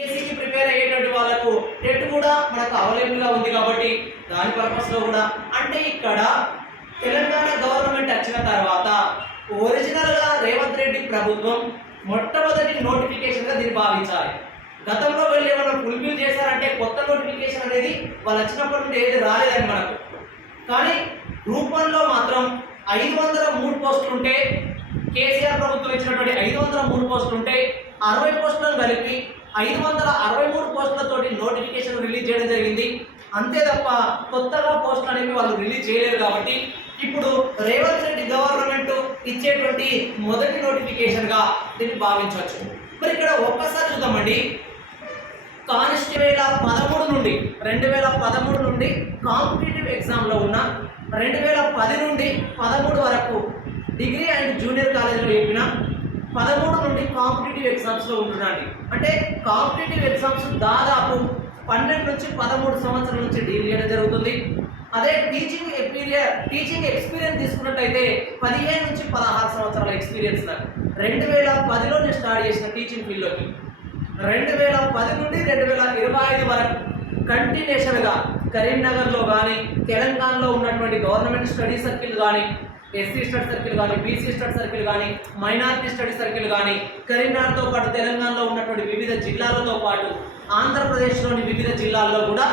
కేసీకి prepare అయ్యేటువంటి వాళ్ళకు TET కూడా మనకు అవైలబుల్ గా ఉంది కాబట్టి దాని పర్పస్ లో కూడా అంటే ఇక్కడ తెలంగాణ గవర్నమెంట్ వచ్చిన తర్వాత ఒరిజినల్ గా రేవంత్ రెడ్డి ప్రభుత్వం మొట్టమొదటి నోటిఫికేషన్ గా దీన్ని భావించాలి. గతంలో వెళ్ళి ఏమైనా ఫుల్ఫిల్ చేశారంటే కొత్త నోటిఫికేషన్ అనేది వాళ్ళు వచ్చినప్పటి నుండి ఏది రాలేదని మనకు. కానీ గ్రూప్ 1 లో మాత్రం 503 పోస్టులు ఉంటే కేసీఆర్ ప్రభుత్వం ఇచ్చినటువంటి 503 పోస్టులు ఉంటే 60 పోస్టులను కలిపి 563 పోస్టులతోటి నోటిఫికేషన్ రిలీజ్ చేయడం జరిగింది. అంతే తప్ప కొత్తగా పోస్టులు అనేవి వాళ్ళు రిలీజ్ చేయలేరు. కాబట్టి ఇప్పుడు రేవంత్ రెడ్డి గవర్నమెంట్ ఇచ్చేటువంటి మొదటి నోటిఫికేషన్ గా దీన్ని భావించవచ్చు. మరి ఇక్కడ ఒక్కసారి చూద్దామండి. కానిస్టేబుల్ 13 నుండి 2013 నుండి కాంపిటేటివ్ ఎగ్జామ్లో ఉన్న 2010 నుండి 13 వరకు డిగ్రీ అండ్ జూనియర్ కాలేజీలో చెప్పిన 13 నుండి కాంపిటేటివ్ ఎగ్జామ్స్లో ఉంటున్నాండి. అంటే కాంపిటేటివ్ ఎగ్జామ్స్ దాదాపు 12 నుంచి 13 సంవత్సరాల నుంచి డీల్ చేయడం జరుగుతుంది. అదే టీచింగ్ ఎక్స్పీరియన్స్ తీసుకున్నట్టయితే 15 నుంచి 16 సంవత్సరాల ఎక్స్పీరియన్స్. 2010లో నేను స్టార్ట్ చేసిన టీచింగ్ ఫీల్డ్లోకి 2010 నుండి 2025 వరకు కంటిన్యూషన్గా కరీంనగర్లో కానీ తెలంగాణలో ఉన్నటువంటి గవర్నమెంట్ స్టడీ సర్కిల్ కానీ ఎస్సీ స్టడీ సర్కిల్ కానీ బీసీ స్టడీ సర్కిల్ కానీ మైనారిటీ స్టడీ సర్కిల్ కానీ కరీంనగర్తో పాటు తెలంగాణలో ఉన్నటువంటి వివిధ జిల్లాలతో పాటు ఆంధ్రప్రదేశ్లోని వివిధ జిల్లాల్లో కూడా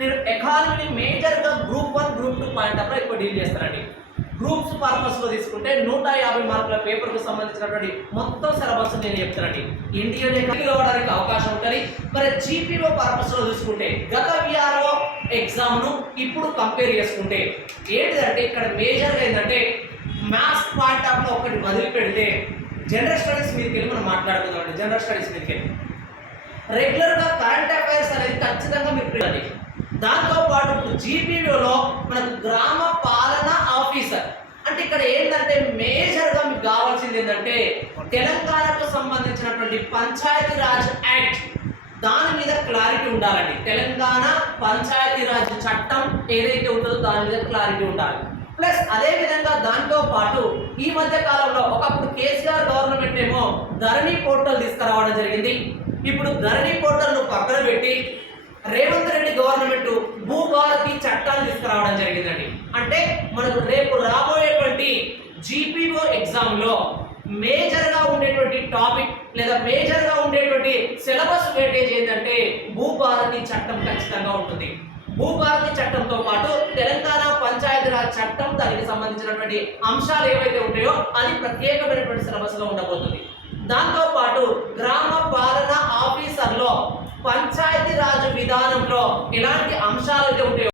నేను ఎకానమీని మేజర్గా గ్రూప్ 1 గ్రూప్ 2 పాయింట్ ఆఫ్ ఎక్కువ డీల్ చేస్తానండి. గ్రూప్స్ పర్పస్లో తీసుకుంటే 150 మార్కుల పేపర్కు సంబంధించినటువంటి మొత్తం సిలబస్ నేను చెప్తానండి. ఇండియన్ అవ్వడానికి అవకాశం ఉంటుంది. మరి జీపీఓ పర్పస్లో చూసుకుంటే గత విఆర్ఓ ఎగ్జామ్ను ఇప్పుడు కంపేర్ చేసుకుంటే ఏంటిదంటే ఇక్కడ మేజర్గా ఏంటంటే మ్యాథ్స్ పాయింట్ ఆఫ్లో ఒకటి వదిలిపెడితే జనరల్ స్టడీస్ మీదకి వెళ్ళి మనం మాట్లాడుకుందామండి. జనరల్ స్టడీస్ మీదకి వెళ్ళి రెగ్యులర్గా కరెంట్ అఫైర్స్ అనేది ఖచ్చితంగా మీరు పిల్లలు. దాంతోపాటు జీపీఓలో మనకు గ్రామ పాలన ఆఫీసర్ అంటే ఇక్కడ ఏంటంటే మేజర్గా మీకు కావాల్సింది ఏంటంటే తెలంగాణకు సంబంధించినటువంటి పంచాయతీరాజ్ యాక్ట్ దాని మీద క్లారిటీ ఉండాలండి. తెలంగాణ పంచాయతీరాజ్ చట్టం ఏదైతే ఉంటుందో దాని మీద క్లారిటీ ఉండాలి. ప్లస్ అదేవిధంగా దాంతో పాటు ఈ మధ్య కాలంలో ఒకప్పుడు కేసీఆర్ గవర్నమెంట్ ఏమో ధరణి పోర్టల్ తీసుకురావడం జరిగింది. ఇప్పుడు ధరణి పోర్టల్ను పక్కన పెట్టి రేవంత్ రెడ్డి గవర్నమెంట్ భూభారతి చట్టాన్ని తీసుకురావడం జరిగిందండి. అంటే మనకు రేపు రాబోయేటువంటి జీపీఓ ఎగ్జామ్లో మేజర్గా ఉండేటువంటి టాపిక్ లేదా మేజర్గా ఉండేటువంటి సిలబస్ వెయిటేజ్ ఏంటంటే భూభారతి చట్టం ఖచ్చితంగా ఉంటుంది. భూభారతి చట్టంతో పాటు తెలంగాణ పంచాయతీరాజ్ చట్టం దానికి సంబంధించినటువంటి అంశాలు ఏవైతే ఉంటాయో అది ప్రత్యేకమైనటువంటి సిలబస్లో ఉండబోతుంది. దాంతోపాటు గ్రామ పాలన ఆఫీసర్లో పంచాయతీరాజ్ విధానంలో ఎలాంటి అంశాలు అయితే ఉంటాయో